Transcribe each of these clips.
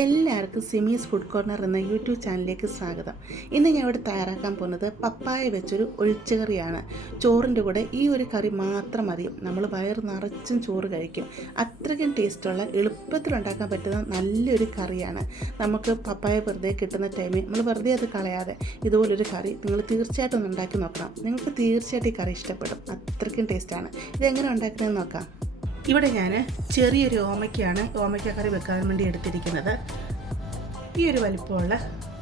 എല്ലാവർക്കും സിമീസ് food corner എന്ന YouTube ചാനലിലേക്ക് സ്വാഗതം. ഇന്ന് ഞാൻ ഇവിടെ തയ്യാറാക്കാൻ പോകുന്നത് പപ്പായ വെച്ചൊരു ഒഴിച്ചുകറിയാണ്. ചോറിൻ്റെ കൂടെ ഈ ഒരു കറി മാത്രം മതി, നമ്മൾ വയറ് നിറച്ചും ചോറ് കഴിക്കും. അത്രയ്ക്കും ടേസ്റ്റുള്ള എളുപ്പത്തിൽ ഉണ്ടാക്കാൻ പറ്റുന്ന നല്ലൊരു കറിയാണ്. നമുക്ക് പപ്പായ വെറുതെ കിട്ടുന്ന ടൈമിൽ നമ്മൾ വെറുതെ അത് കളയാതെ ഇതുപോലൊരു കറി നിങ്ങൾ തീർച്ചയായിട്ടും ഒന്ന് ഉണ്ടാക്കി നോക്കണം. നിങ്ങൾക്ക് തീർച്ചയായിട്ടും ഈ കറി ഇഷ്ടപ്പെടും, അത്രയ്ക്കും ടേസ്റ്റാണ്. ഇതെങ്ങനെ ഉണ്ടാക്കണമെന്ന് നോക്കാം. ഇവിടെ ഞാൻ ചെറിയൊരു ഓമയ്ക്കാണ് ഓമയ്ക്ക കറി വെക്കാൻ വേണ്ടി എടുത്തിരിക്കുന്നത്. ഈ ഒരു വലിപ്പമുള്ള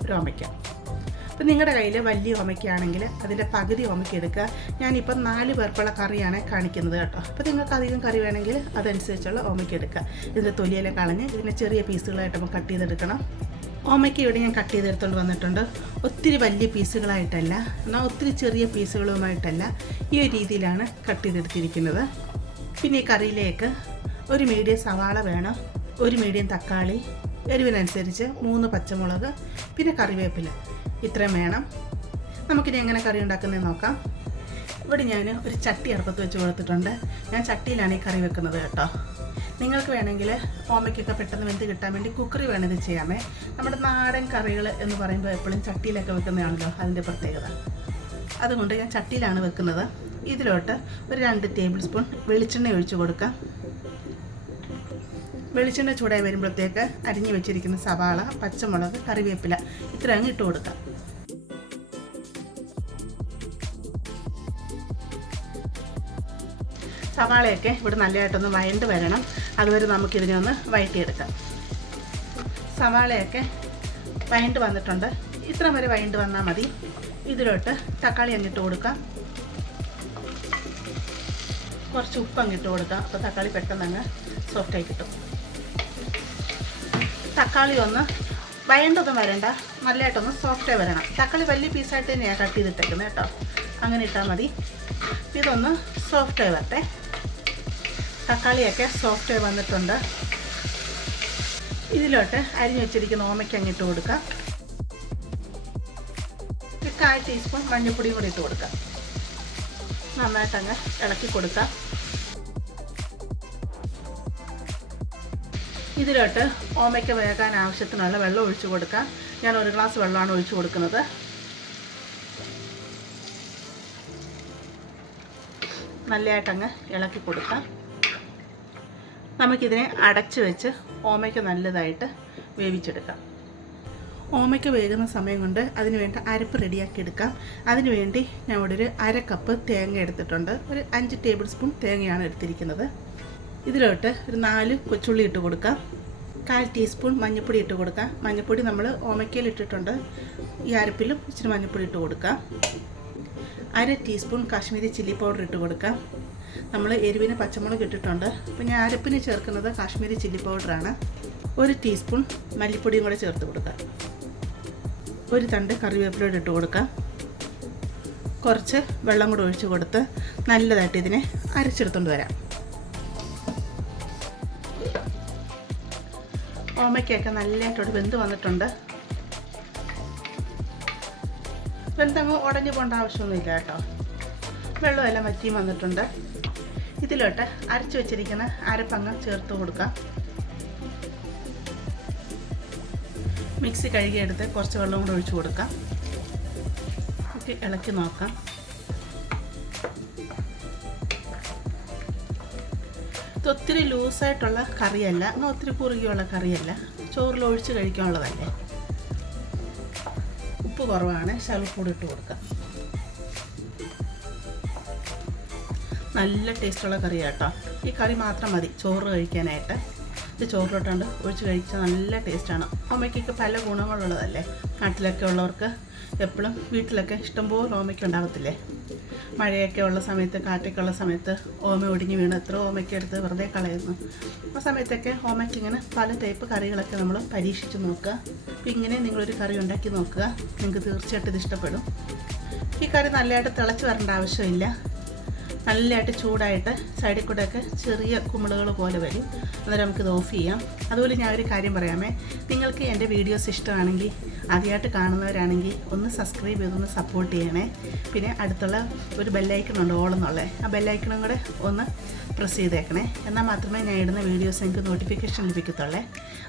ഒരു ഓമയ്ക്ക. അപ്പം നിങ്ങളുടെ കയ്യിൽ വലിയ ഓമയ്ക്കാണെങ്കിൽ അതിൻ്റെ പകുതി ഓമയ്ക്ക എടുക്കുക. ഞാനിപ്പം 4 പേർക്കുള്ള കറിയാണ് കാണിക്കുന്നത് കേട്ടോ. അപ്പോൾ നിങ്ങൾക്ക് അധികം കറി വേണമെങ്കിൽ അതനുസരിച്ചുള്ള ഓമയ്ക്ക എടുക്കുക. ഇതിൻ്റെ തൊലിയെല്ലാം കളഞ്ഞ് ഇതിനെ ചെറിയ പീസുകളായിട്ട് നമുക്ക് കട്ട് ചെയ്തെടുക്കണം. ഓമയ്ക്ക ഇവിടെ ഞാൻ കട്ട് ചെയ്തെടുത്തുകൊണ്ട് വന്നിട്ടുണ്ട്. ഒത്തിരി വലിയ പീസുകളായിട്ടല്ല, എന്നാൽ ഒത്തിരി ചെറിയ പീസുകളുമായിട്ടല്ല, ഈ ഒരു രീതിയിലാണ് കട്ട് ചെയ്തെടുത്തിരിക്കുന്നത്. പിന്നെ ഈ കറിയിലേക്ക് ഒരു മീഡിയം സവാള വേണം, ഒരു മീഡിയം തക്കാളി, എരിവിനനുസരിച്ച് 3 പച്ചമുളക്, പിന്നെ കറിവേപ്പില, ഇത്രയും വേണം. നമുക്കിനി എങ്ങനെ കറി ഉണ്ടാക്കുന്നതെന്ന് നോക്കാം. ഇവിടെ ഞാൻ ഒരു ചട്ടി അടുപ്പത്ത് വെച്ച് കൊടുത്തിട്ടുണ്ട്. ഞാൻ ചട്ടിയിലാണ് ഈ കറി വെക്കുന്നത് കേട്ടോ. നിങ്ങൾക്ക് വേണമെങ്കിൽ ഓമയ്ക്കൊക്കെ പെട്ടെന്ന് വെന്ത് കിട്ടാൻ വേണ്ടി കുക്കറി വേണം ഇത് ചെയ്യാമേ. നമ്മുടെ നാടൻ കറികൾ എന്ന് പറയുമ്പോൾ എപ്പോഴും ചട്ടിയിലൊക്കെ വെക്കുന്നതാണല്ലോ അതിൻ്റെ പ്രത്യേകത. അതുകൊണ്ട് ഞാൻ ചട്ടിയിലാണ് വെക്കുന്നത്. ഇതിലോട്ട് ഒരു 2 ടേബിൾ സ്പൂൺ വെളിച്ചെണ്ണ ഒഴിച്ച് കൊടുക്കാം. വെളിച്ചെണ്ണ ചൂടായി വരുമ്പോഴത്തേക്ക് അരിഞ്ഞു വെച്ചിരിക്കുന്ന സവാള, പച്ചമുളക്, കറിവേപ്പില ഇത്ര അങ്ങ് ഇട്ട് കൊടുക്കാം. സവാളയൊക്കെ ഇവിടെ നല്ലതായിട്ടൊന്ന് വഴണ്ട് വരണം. അതുവരെ നമുക്കിതിനെ ഒന്ന് വഴറ്റിയെടുക്കാം. സവാളയൊക്കെ വഴണ്ട് വന്നിട്ടുണ്ട്. ഇത്ര വരെ വഴണ്ട് വന്നാൽ മതി. ഇതിലോട്ട് തക്കാളി അങ്ങിട്ട് കൊടുക്കാം. കുറച്ച് ഉപ്പ് അങ്ങിട്ട് കൊടുക്കാം. അപ്പോൾ തക്കാളി പെട്ടെന്ന് അങ്ങ് സോഫ്റ്റായി കിട്ടും. തക്കാളി ഒന്ന് വഴണ്ടൊന്നും വരണ്ട, നല്ലതായിട്ടൊന്ന് സോഫ്റ്റായി വരണം. തക്കാളി വലിയ പീസായിട്ട് തന്നെയാണ് കട്ട് ചെയ്തിട്ടേക്കുന്നത് കേട്ടോ. അങ്ങനെ ഇട്ടാൽ മതി. ഇതൊന്ന് സോഫ്റ്റായി വരട്ടെ. തക്കാളിയൊക്കെ സോഫ്റ്റായി വന്നിട്ടുണ്ട്. ഇതിലോട്ട് അരിഞ്ഞു വെച്ചിരിക്കുന്ന ഓമയ്ക്ക് അങ്ങിട്ട് കൊടുക്കാം. 1/4 ടീസ്പൂൺ മഞ്ഞൾപ്പൊടിയും കൂടി ഇട്ട് കൊടുക്കാം. നന്നായിട്ടങ്ങ് ഇളക്കി കൊടുക്കാം. ഇതിലോട്ട് ഓമയ്ക്ക വേകാൻ ആവശ്യത്തിനുള്ള വെള്ളം ഒഴിച്ചു കൊടുക്കാം. ഞാൻ 1 ഗ്ലാസ് വെള്ളമാണ് ഒഴിച്ചു കൊടുക്കുന്നത്. നല്ലതായിട്ടങ്ങ് ഇളക്കി കൊടുക്കാം. നമുക്കിതിനെ അടച്ചു വെച്ച് ഓമയ്ക്ക നല്ലതായിട്ട് വേവിച്ചെടുക്കാം. ഓമയ്ക്ക വേകുന്ന സമയം കൊണ്ട് അതിന് വേണ്ട അരപ്പ് റെഡിയാക്കി എടുക്കാം. അതിന് വേണ്ടി ഞാൻ ഇവിടെ ഒരു 1/2 കപ്പ് തേങ്ങ എടുത്തിട്ടുണ്ട്. ഒരു 5 ടേബിൾ സ്പൂൺ തേങ്ങയാണ് എടുത്തിരിക്കുന്നത്. ഇതിലോട്ട് ഒരു 4 കൊച്ചുള്ളി ഇട്ട് കൊടുക്കാം. 1/4 ടീസ്പൂൺ മഞ്ഞൾപ്പൊടി ഇട്ട് കൊടുക്കാം. മഞ്ഞൾപ്പൊടി നമ്മൾ ഓമയ്ക്കയിൽ ഇട്ടിട്ടുണ്ട്. ഈ അരപ്പിലും ഇച്ചിരി മഞ്ഞൾപ്പൊടി ഇട്ട് കൊടുക്കാം. 1/2 ടീസ്പൂൺ കാശ്മീരി ചില്ലി പൗഡർ ഇട്ട് കൊടുക്കാം. നമ്മൾ എരിവിന് പച്ചമുളക് ഇട്ടിട്ടുണ്ട്. അപ്പോൾ ഞാൻ അരപ്പിന് ചേർക്കുന്നത് കാശ്മീരി ചില്ലി പൗഡറാണ്. 1 ടീസ്പൂൺ മല്ലിപ്പൊടിയും കൂടെ ചേർത്ത് കൊടുക്കാം. 1 തണ്ട് കറിവേപ്പിലയോട് ഇട്ട് കൊടുക്കാം. കുറച്ച് വെള്ളം കൂടെ ഒഴിച്ച് കൊടുത്ത് നല്ലതായിട്ട് ഇതിനെ അരച്ചെടുത്തുകൊണ്ട് വരാം. ഓമയ്ക്കൊക്കെ നല്ലതായിട്ടോട് വെന്ത് വന്നിട്ടുണ്ട്. വെന്തങ്ങ് ഉടഞ്ഞു പോകേണ്ട ആവശ്യമൊന്നുമില്ല കേട്ടോ. വെള്ളമെല്ലാം വറ്റിയും വന്നിട്ടുണ്ട്. ഇതിലോട്ട് അരച്ച് വെച്ചിരിക്കുന്ന അരപ്പങ്ങ് ചേർത്ത് കൊടുക്കാം. മിക്സി കഴുകിയെടുത്ത് കുറച്ച് വെള്ളം കൂടെ ഒഴിച്ച് കൊടുക്കാം. ഇളക്കി നോക്കാം. ഇത് ഒത്തിരി ലൂസായിട്ടുള്ള കറിയല്ല, എന്നാൽ ഒത്തിരി കുറുകിയുള്ള കറിയല്ല. ചോറിൽ ഒഴിച്ച് കഴിക്കാനുള്ളതല്ലേ. ഉപ്പ് കുറവാണ്, ശകലം ഇട്ട് കൊടുക്കാം. നല്ല ടേസ്റ്റുള്ള കറിയാട്ടോ. ഈ കറി മാത്രം മതി ചോറ് കഴിക്കാനായിട്ട്. ഇത് ചോറിലോട്ടാണ്ട് ഒഴിച്ച് കഴിച്ചാൽ നല്ല ടേസ്റ്റാണ്. ഓമയ്ക്കൊക്കെ പല ഗുണങ്ങളുള്ളതല്ലേ. നാട്ടിലൊക്കെ ഉള്ളവർക്ക് എപ്പോഴും വീട്ടിലൊക്കെ ഇഷ്ടംപോലെ ഓമയ്ക്ക ഉണ്ടാകത്തില്ലേ. മഴയൊക്കെ ഉള്ള സമയത്ത്, കാറ്റൊക്കെ ഉള്ള സമയത്ത് ഓമ ഒടിഞ്ഞ് വീണ് എത്ര ഓമയ്ക്ക എടുത്ത് വെറുതെ കളയുന്നു. ആ സമയത്തൊക്കെ ഓമയ്ക്ക് ഇങ്ങനെ പല ടൈപ്പ് കറികളൊക്കെ നമ്മൾ പരീക്ഷിച്ച് നോക്കുക. അപ്പോൾ ഇങ്ങനെ നിങ്ങളൊരു കറി ഉണ്ടാക്കി നോക്കുക, നിങ്ങൾക്ക് തീർച്ചയായിട്ടും ഇത് ഇഷ്ടപ്പെടും. ഈ കറി നല്ലതായിട്ട് തിളച്ച് വരേണ്ട ആവശ്യമില്ല. നല്ലതായിട്ട് ചൂടായിട്ട് സൈഡിൽ കൂടെയൊക്കെ ചെറിയ കുമിളുകൾ പോലെ വരും. അന്നേരം നമുക്കിത് ഓഫ് ചെയ്യാം. അതുപോലെ ഞാൻ ഒരു കാര്യം പറയാമേ, നിങ്ങൾക്ക് എൻ്റെ വീഡിയോസ് ഇഷ്ടമാണെങ്കിൽ, ആദ്യമായിട്ട് കാണുന്നവരാണെങ്കിൽ ഒന്ന് സബ്സ്ക്രൈബ് ചെയ്തൊന്ന് സപ്പോർട്ട് ചെയ്യണേ. പിന്നെ അടുത്തുള്ള ഒരു ബെല്ലൈക്കണുണ്ട്, ഓളെന്നുള്ളത്, ആ ബെല്ലൈക്കണും കൂടെ ഒന്ന് പ്രസ് ചെയ്തേക്കണേ. എന്നാൽ മാത്രമേ ഞാൻ ഇടുന്ന വീഡിയോസ് എനിക്ക് നോട്ടിഫിക്കേഷൻ ലഭിക്കത്തുള്ളേ.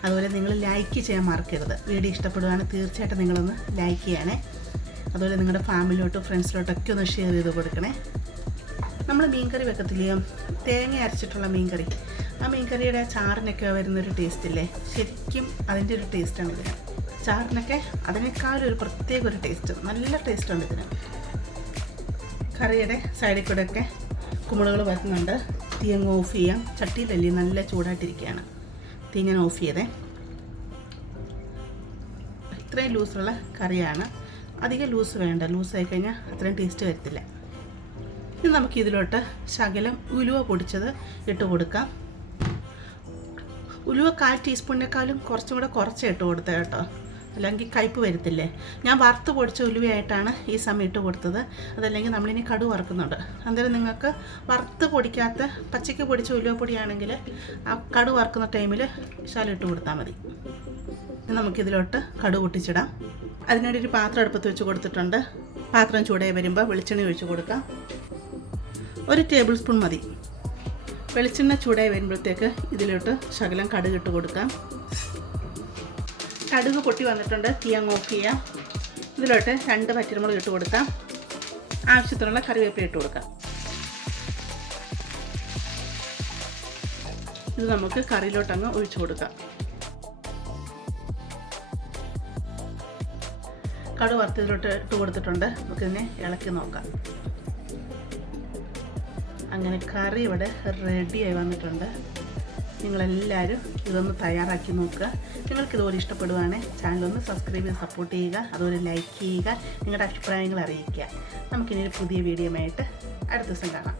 അതുപോലെ നിങ്ങൾ ലൈക്ക് ചെയ്യാൻ മറക്കരുത്. വീഡിയോ ഇഷ്ടപ്പെടുകയാണെങ്കിൽ തീർച്ചയായിട്ടും നിങ്ങളൊന്ന് ലൈക്ക് ചെയ്യണേ. അതുപോലെ നിങ്ങളുടെ ഫാമിലിയിലോട്ടും ഫ്രണ്ട്സിലോട്ടൊക്കെ ഒന്ന് ഷെയർ ചെയ്ത് കൊടുക്കണേ. നമ്മൾ മീൻകറി വെക്കത്തില്ലയോ, തേങ്ങ അരച്ചിട്ടുള്ള മീൻകറി, ആ മീൻകറിയുടെ ചാറിനൊക്കെ വരുന്നൊരു ടേസ്റ്റില്ലേ, ശരിക്കും അതിൻ്റെ ഒരു ടേസ്റ്റാണ് ഇതിന്. ചാറിനൊക്കെ അതിനേക്കാളും ഒരു പ്രത്യേക ഒരു ടേസ്റ്റ്, നല്ല ടേസ്റ്റുണ്ട് ഇതിന്. കറിയുടെ സൈഡിൽ കൂടെയൊക്കെ കുമിളുകൾ വരുന്നുണ്ട്. തീ അങ്ങ് ഓഫ് ചെയ്യാം. ചട്ടിയിലല്ലേ, നല്ല ചൂടായിട്ടിരിക്കുകയാണ്. തീ ഞാൻ ഓഫ് ചെയ്തേ. ഇത്രയും ലൂസുള്ള കറിയാണ്. അധികം ലൂസ് വേണ്ട, ലൂസായി കഴിഞ്ഞാൽ അത്രയും ടേസ്റ്റ് വരത്തില്ല. ഇനി നമുക്ക് ഇതിലോട്ട് ശകലം ഉലുവ പൊടിച്ചത് ഇട്ട് കൊടുക്കാം. ഉലുവ 1/4 ടീസ്പൂണിനേക്കാളും കുറച്ചും കൂടെ കുറച്ച് ഇട്ട് കൊടുത്തത് കേട്ടോ, അല്ലെങ്കിൽ കയ്പ്പ് വരത്തില്ലേ. ഞാൻ വറുത്ത് പൊടിച്ച ഉലുവയായിട്ടാണ് ഈ സമയം ഇട്ട് കൊടുത്തത്. അതല്ലെങ്കിൽ നമ്മളിനി കടുക് വറുക്കുന്നുണ്ട്. അന്നേരം നിങ്ങൾക്ക് വറുത്ത് പൊടിക്കാത്ത പച്ചയ്ക്ക് പൊടിച്ച ഉലുവ പൊടിയാണെങ്കിൽ ആ കടുക് വറുക്കുന്ന ടൈമിൽ ശകലം ഇട്ട് കൊടുത്താൽ മതി. ഇനി നമുക്കിതിലോട്ട് കടുക് പൊട്ടിച്ചിടാം. അതിനുവേണ്ടി ഒരു പാത്രം അടുപ്പത്ത് വെച്ച് കൊടുത്തിട്ടുണ്ട്. പാത്രം ചൂടായി വരുമ്പോൾ വെളിച്ചെണ്ണ ഒഴിച്ച് കൊടുക്കാം. 1 ടേബിൾ സ്പൂൺ മതി. വെളിച്ചെണ്ണ ചൂടായി വരുമ്പോഴത്തേക്ക് ഇതിലോട്ട് ശകലം കടുക് ഇട്ട് കൊടുക്കാം. കടുക് പൊട്ടി വന്നിട്ടുണ്ട്. തീ അങ്ങ് ഓഫ് ചെയ്യാം. ഇതിലോട്ട് 2 പച്ചമുളക് ഇട്ട് കൊടുക്കാം. ആവശ്യത്തിനുള്ള കറിവേപ്പില ഇട്ട് കൊടുക്കാം. ഇത് നമുക്ക് കറിയിലോട്ടങ്ങ് ഒഴിച്ചു കൊടുക്കാം. കടുക് വറുത്തതിലോട്ട് ഇട്ട് കൊടുത്തിട്ടുണ്ട്. നമുക്കിതിനെ ഇളക്കി നോക്കാം. അങ്ങനെ കറി ഇവിടെ റെഡിയായി വന്നിട്ടുണ്ട്. നിങ്ങളെല്ലാവരും ഇതൊന്ന് തയ്യാറാക്കി നോക്കുക. നിങ്ങൾക്കിതുപോലെ ഇഷ്ടപ്പെടുവാണെങ്കിൽ ചാനലൊന്ന് സബ്സ്ക്രൈബ് ചെയ്ത് സപ്പോർട്ട് ചെയ്യുക. അതുപോലെ ലൈക്ക് ചെയ്യുക. നിങ്ങളുടെ അഭിപ്രായങ്ങൾ അറിയിക്കുക. നമുക്കിനി ഒരു പുതിയ വീഡിയോ ആയിട്ട് അടുത്ത ദിവസം കാണാം.